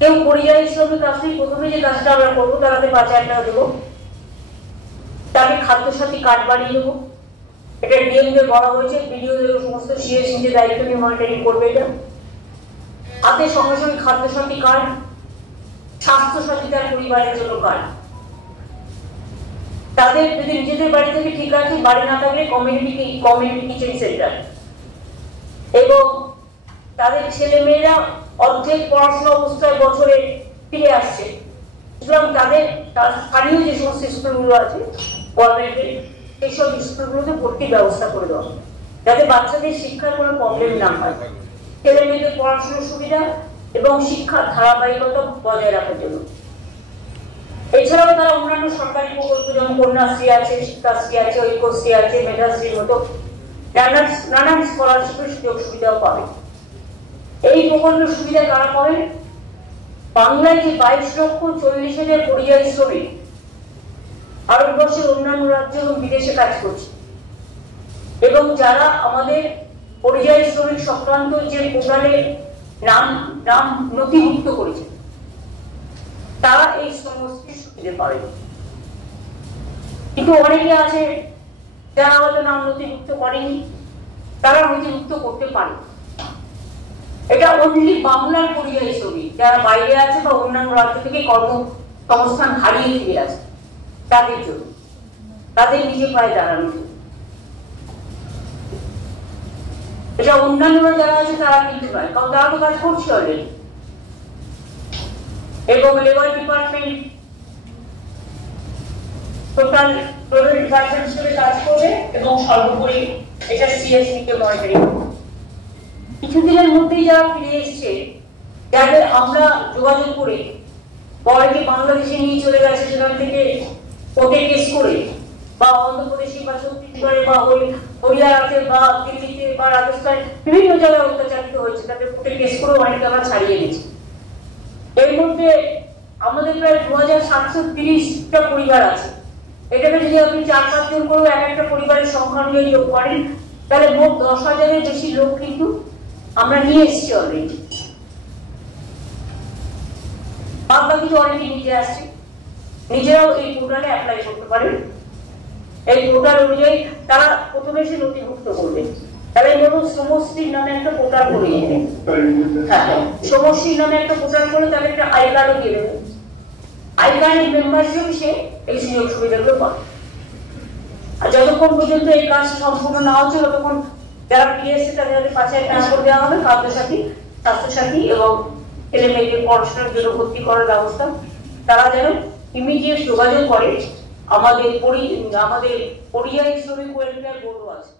কেউ পরিযায়ী শ্রমিক আসলে প্রথমে যে কাজটা আমরা করবো তারাতে 5,000 টাকা দেবো, তাকে খাদ্যসাথী কার্ড বানিয়ে দেবো। এটা ডিএমকে বলা হয়েছে, বিডিও সমস্ত সিএস নিজে দায়িত্ব নিয়ে মনিটরিং করবে। এটা হাতে সঙ্গে সঙ্গে খাদ্যসাথী কার্ড, স্বাস্থ্যসাথী তার পরিবারের জন্য কার্ড। তাদের যদি নিজেদের বাড়ি থেকে ঠিক আছে, বাড়ি না থাকলে কমিউনিটি কিচেন সেন্টার, এবং তাদের ছেলে মেয়েরা অর্ধেক পড়াশোনা অবস্থায় বছরে ফিরে আসছে, সুতরাং তাদের স্থানীয় যে সমস্ত স্কুলগুলো আছে গভর্নমেন্টের, এইসব স্কুলগুলোতে ভর্তির ব্যবস্থা করে দেওয়া, যাতে বাচ্চাদের শিক্ষার কোনো প্রবলেম না হয়, ছেলে মেয়েদের পড়াশোনার সুবিধা এবং শিক্ষার ধারাবাহিকতা বজায় রাখার জন্য। এছাড়াও তারা অন্যান্য সরকারি প্রকল্প যেমন কন্যাশ্রী আছে, শিক্ষাশ্রী আছে, ঐক্যশ্রী আছে, মেধাশ্রীর মতো নানান স্কলারশিপের সুযোগ সুবিধাও পাবে। এই প্রকল্পের সুবিধা কারা পাবেন? বাংলায় যে 22,40,000 পরিযায়ী শ্রমিক ভারতবর্ষের অন্যান্য রাজ্য এবং বিদেশে কাজ করছে, এবং যারা আমাদের পরিযায়ী শ্রমিক সংক্রান্ত যে পোর্টালে নাম নথিভুক্ত করেছে, তারা এই সমস্ত সুবিধা পাবে। কিন্তু অনেকে আছে যারা হয়তো নাম নথিভুক্ত করেনি, তারা নথিভুক্ত করতে পারে। এটা অনলি বাংলার পরিযায়ী শ্রমিক যারা বাইরে আছে বা অন্যান্য রাজ্য থেকে কর্মসংস্থান হারিয়ে ফিরে আছে, তাদের জন্য, তাদের নিজে পায়ে দাঁড়ানোর জন্য। এটা অন্যান্যরা যারা আছে তারা কিন্তু নয়, কারণ তারা তো কাজ করছে অলরেডি। এবং লেবার ডিপার্টমেন্ট টোটাল ডিপার্টমেন্ট হিসেবে কাজ করবে, এবং সর্বোপরি এটা সিএসসি কে মনিটরিং করবে। কিছুদিনের মধ্যেই যারা ফিরে এসছে, যাদের আমরা যোগাযোগ করে পরে বাংলাদেশে নিয়ে চলে গেছে, সেখান থেকে কোর্টে কেস করে, বা অন্ধ্রপ্রদেশে বা ছত্তিশগড়ে বা হরিয়ানাতে বা দিল্লিতে বা রাজস্থানে বিভিন্ন জায়গায় অত্যাচারিত হয়েছে, তাদের কোর্টে কেস করে অনেকে আমরা ছাড়িয়ে গেছি। এর মধ্যে আমাদের প্রায় 2,730টা পরিবার আছে। এটাকে যদি আপনি 4-5 জন করে এক একটা পরিবারের সংখ্যা অনুযায়ী যোগ করেন, তাহলে মোট 10,000-এর বেশি লোক কিন্তু আমরা নিয়ে এসেছি অলরেডি। বাকি তো অনেকে নিতে আসছে, নিজেরাও এই পোর্টালে অ্যাপ্লাই করতে পারেন। এই পোর্টাল অনুযায়ী তারা প্রথমে এসে নথিভুক্ত করবে। তাহলে ধরুন সমষ্টির নামে একটা পোর্টাল করে দেবে, হ্যাঁ, সমষ্টির নামে একটা পোর্টাল করে তাহলে একটা আই কার্ডও দিয়ে দেবে। আই কার্ডের মেম্বার হিসেবে সে এই সুযোগ সুবিধাগুলো পাবে। আর যতক্ষণ পর্যন্ত এই কাজ সম্পূর্ণ না হচ্ছে, ততক্ষণ যারা ফিরে এসেছে তাদের 5,000 টাকা করে দেওয়া হবে, খাদ্যসাথী, স্বাস্থ্যসাথী এবং ছেলে মেয়েদের পড়াশোনার জন্য ভর্তি করার ব্যবস্থা। তারা যেন ইমিডিয়েট যোগাযোগ করে। আমাদের পরিযায়ী শ্রমিক ওয়েলফেয়ার বোর্ডও আছে।